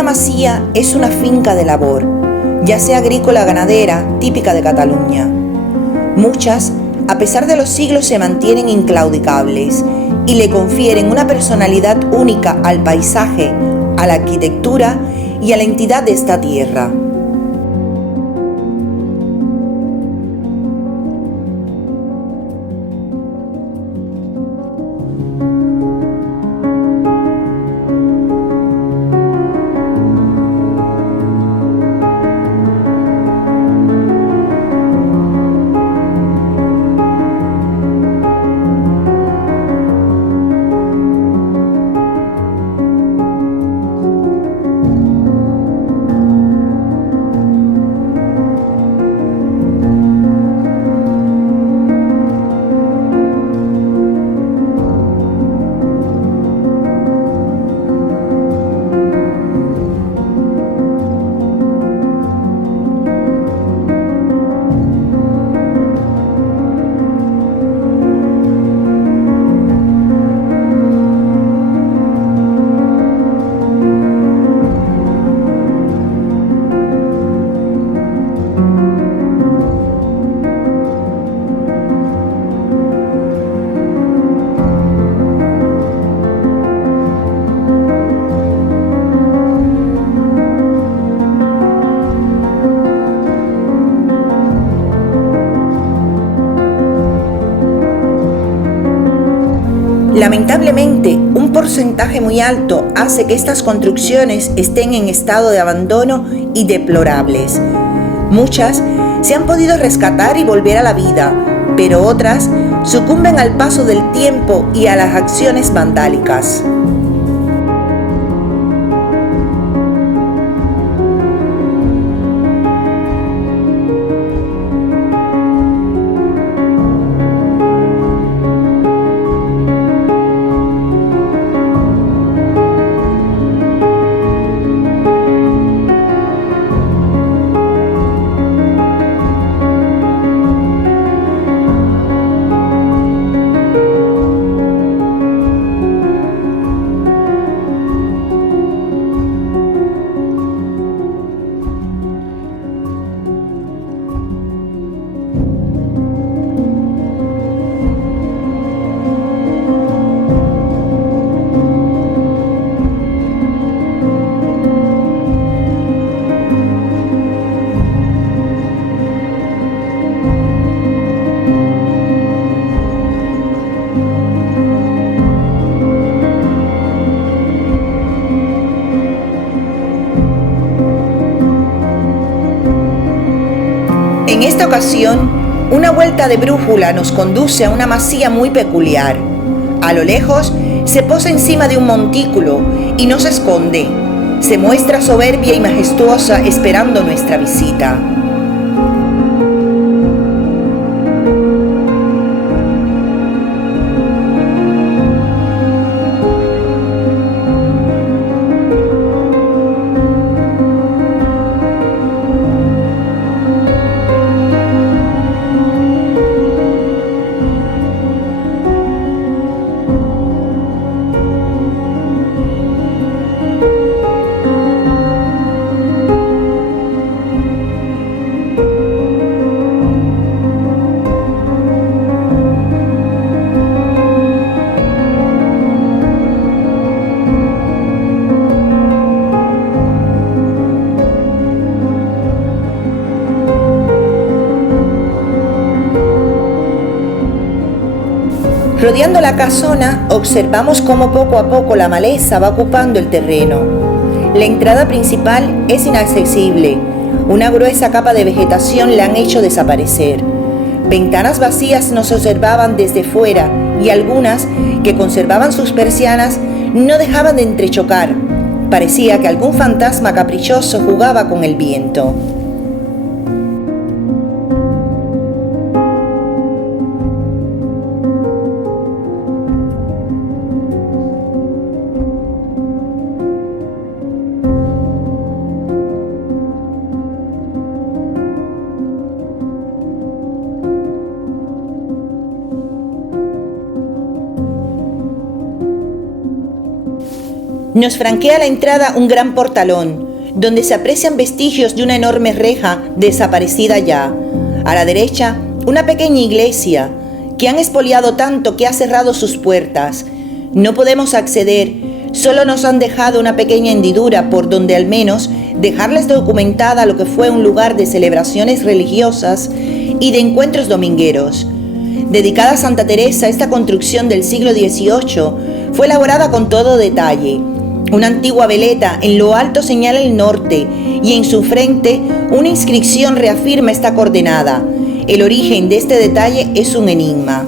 Una masía es una finca de labor, ya sea agrícola o ganadera, típica de Cataluña. Muchas, a pesar de los siglos, se mantienen inclaudicables y le confieren una personalidad única al paisaje, a la arquitectura y a la entidad de esta tierra. Lamentablemente, un porcentaje muy alto hace que estas construcciones estén en estado de abandono y deplorables. Muchas se han podido rescatar y volver a la vida, pero otras sucumben al paso del tiempo y a las acciones vandálicas. En esta ocasión, una vuelta de brújula nos conduce a una masía muy peculiar. A lo lejos, se posa encima de un montículo y no se esconde. Se muestra soberbia y majestuosa esperando nuestra visita. Rodeando la casona, observamos cómo poco a poco la maleza va ocupando el terreno. La entrada principal es inaccesible. Una gruesa capa de vegetación la han hecho desaparecer. Ventanas vacías nos observaban desde fuera y algunas, que conservaban sus persianas, no dejaban de entrechocar. Parecía que algún fantasma caprichoso jugaba con el viento. Nos franquea la entrada un gran portalón, donde se aprecian vestigios de una enorme reja desaparecida ya. A la derecha, una pequeña iglesia, que han expoliado tanto que ha cerrado sus puertas. No podemos acceder, solo nos han dejado una pequeña hendidura por donde al menos dejarles documentada lo que fue un lugar de celebraciones religiosas y de encuentros domingueros. Dedicada a Santa Teresa, esta construcción del siglo XVIII fue elaborada con todo detalle. Una antigua veleta en lo alto señala el norte y en su frente una inscripción reafirma esta coordenada. El origen de este detalle es un enigma.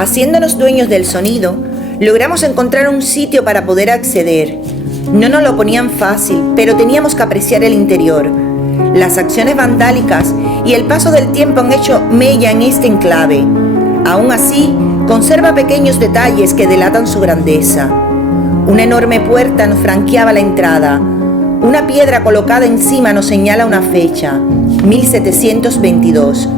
Haciéndonos dueños del sonido, logramos encontrar un sitio para poder acceder. No nos lo ponían fácil, pero teníamos que apreciar el interior. Las acciones vandálicas y el paso del tiempo han hecho mella en este enclave. Aún así, conserva pequeños detalles que delatan su grandeza. Una enorme puerta nos franqueaba la entrada. Una piedra colocada encima nos señala una fecha, 1722.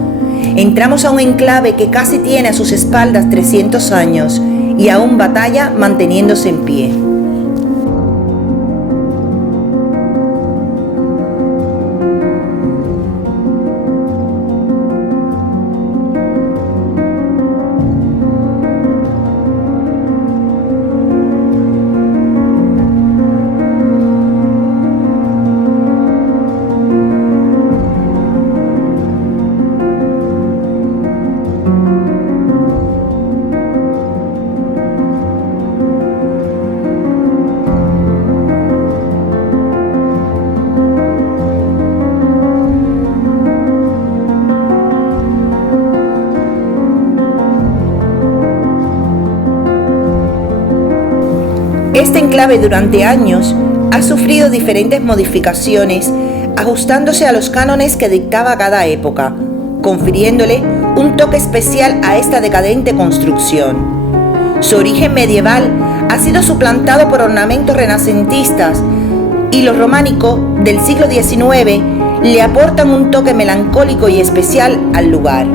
Entramos a un enclave que casi tiene a sus espaldas 300 años y aún batalla manteniéndose en pie. Este enclave durante años ha sufrido diferentes modificaciones, ajustándose a los cánones que dictaba cada época, confiriéndole un toque especial a esta decadente construcción. Su origen medieval ha sido suplantado por ornamentos renacentistas y lo románico del siglo XIX le aportan un toque melancólico y especial al lugar.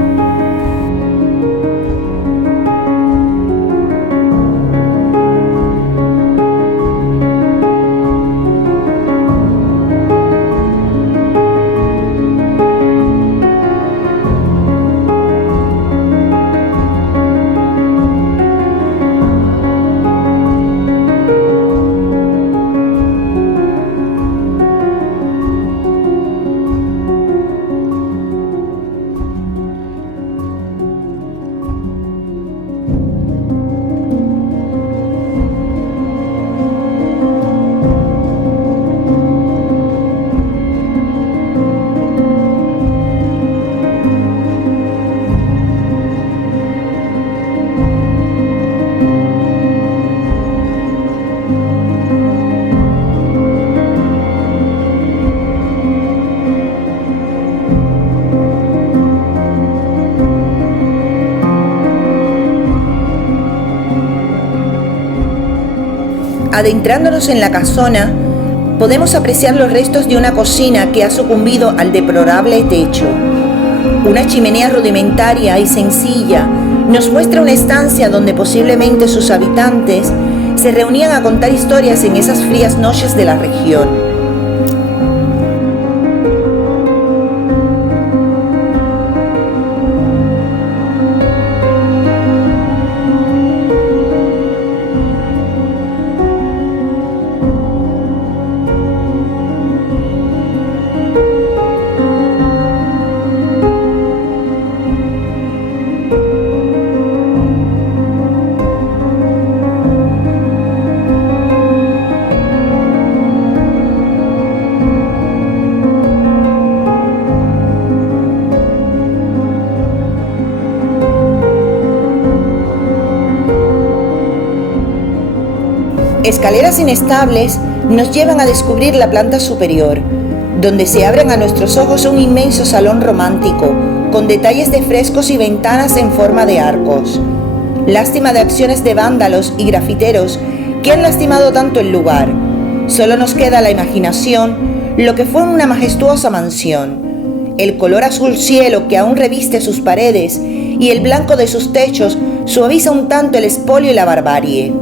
Adentrándonos en la casona, podemos apreciar los restos de una cocina que ha sucumbido al deplorable techo. Una chimenea rudimentaria y sencilla nos muestra una estancia donde posiblemente sus habitantes se reunían a contar historias en esas frías noches de la región. escaleras inestables nos llevan a descubrir la planta superior, donde se abren a nuestros ojos un inmenso salón romántico, con detalles de frescos y ventanas en forma de arcos. Lástima de acciones de vándalos y grafiteros que han lastimado tanto el lugar. Solo nos queda la imaginación lo que fue una majestuosa mansión. El color azul cielo que aún reviste sus paredes y el blanco de sus techos suaviza un tanto el expolio y la barbarie.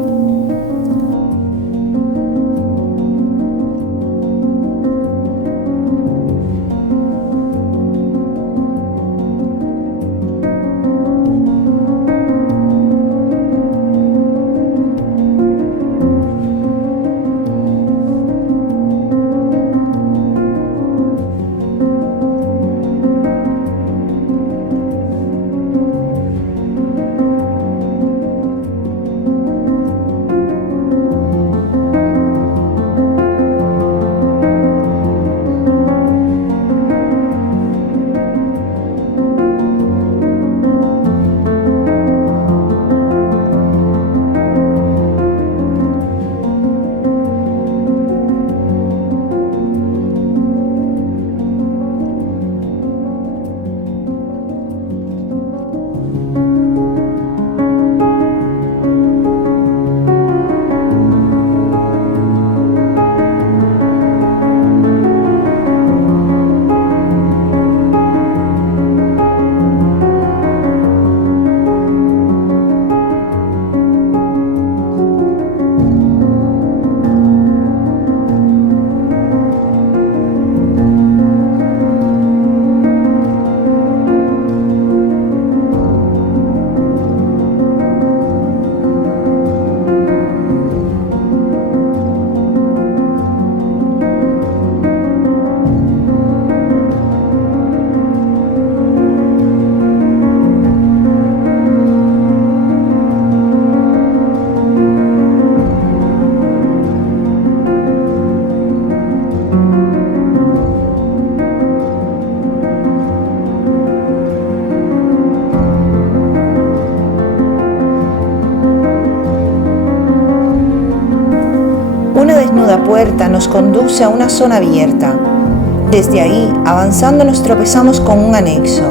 Una desnuda puerta nos conduce a una zona abierta. Desde ahí, avanzando, nos tropezamos con un anexo,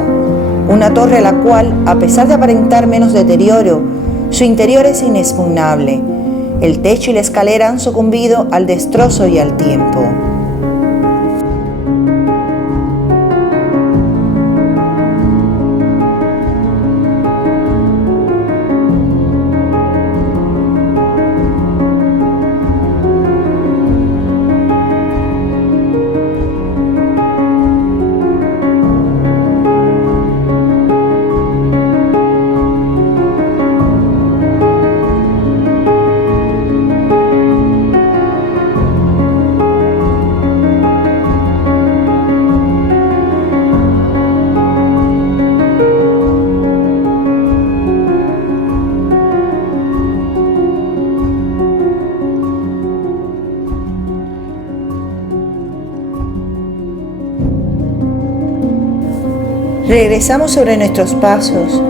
una torre a la cual, a pesar de aparentar menos deterioro, su interior es inexpugnable. El techo y la escalera han sucumbido al destrozo y al tiempo. Regresamos sobre nuestros pasos,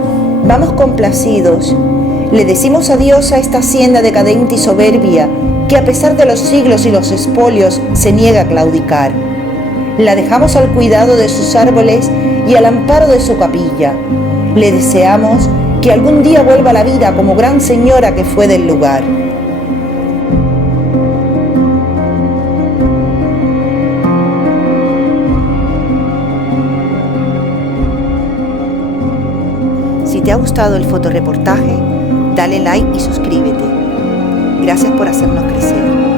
vamos complacidos, le decimos adiós a esta hacienda decadente y soberbia que a pesar de los siglos y los expolios se niega a claudicar. La dejamos al cuidado de sus árboles y al amparo de su capilla. Le deseamos que algún día vuelva a la vida como gran señora que fue del lugar. Si te ha gustado el fotoreportaje, dale like y suscríbete. Gracias por hacernos crecer.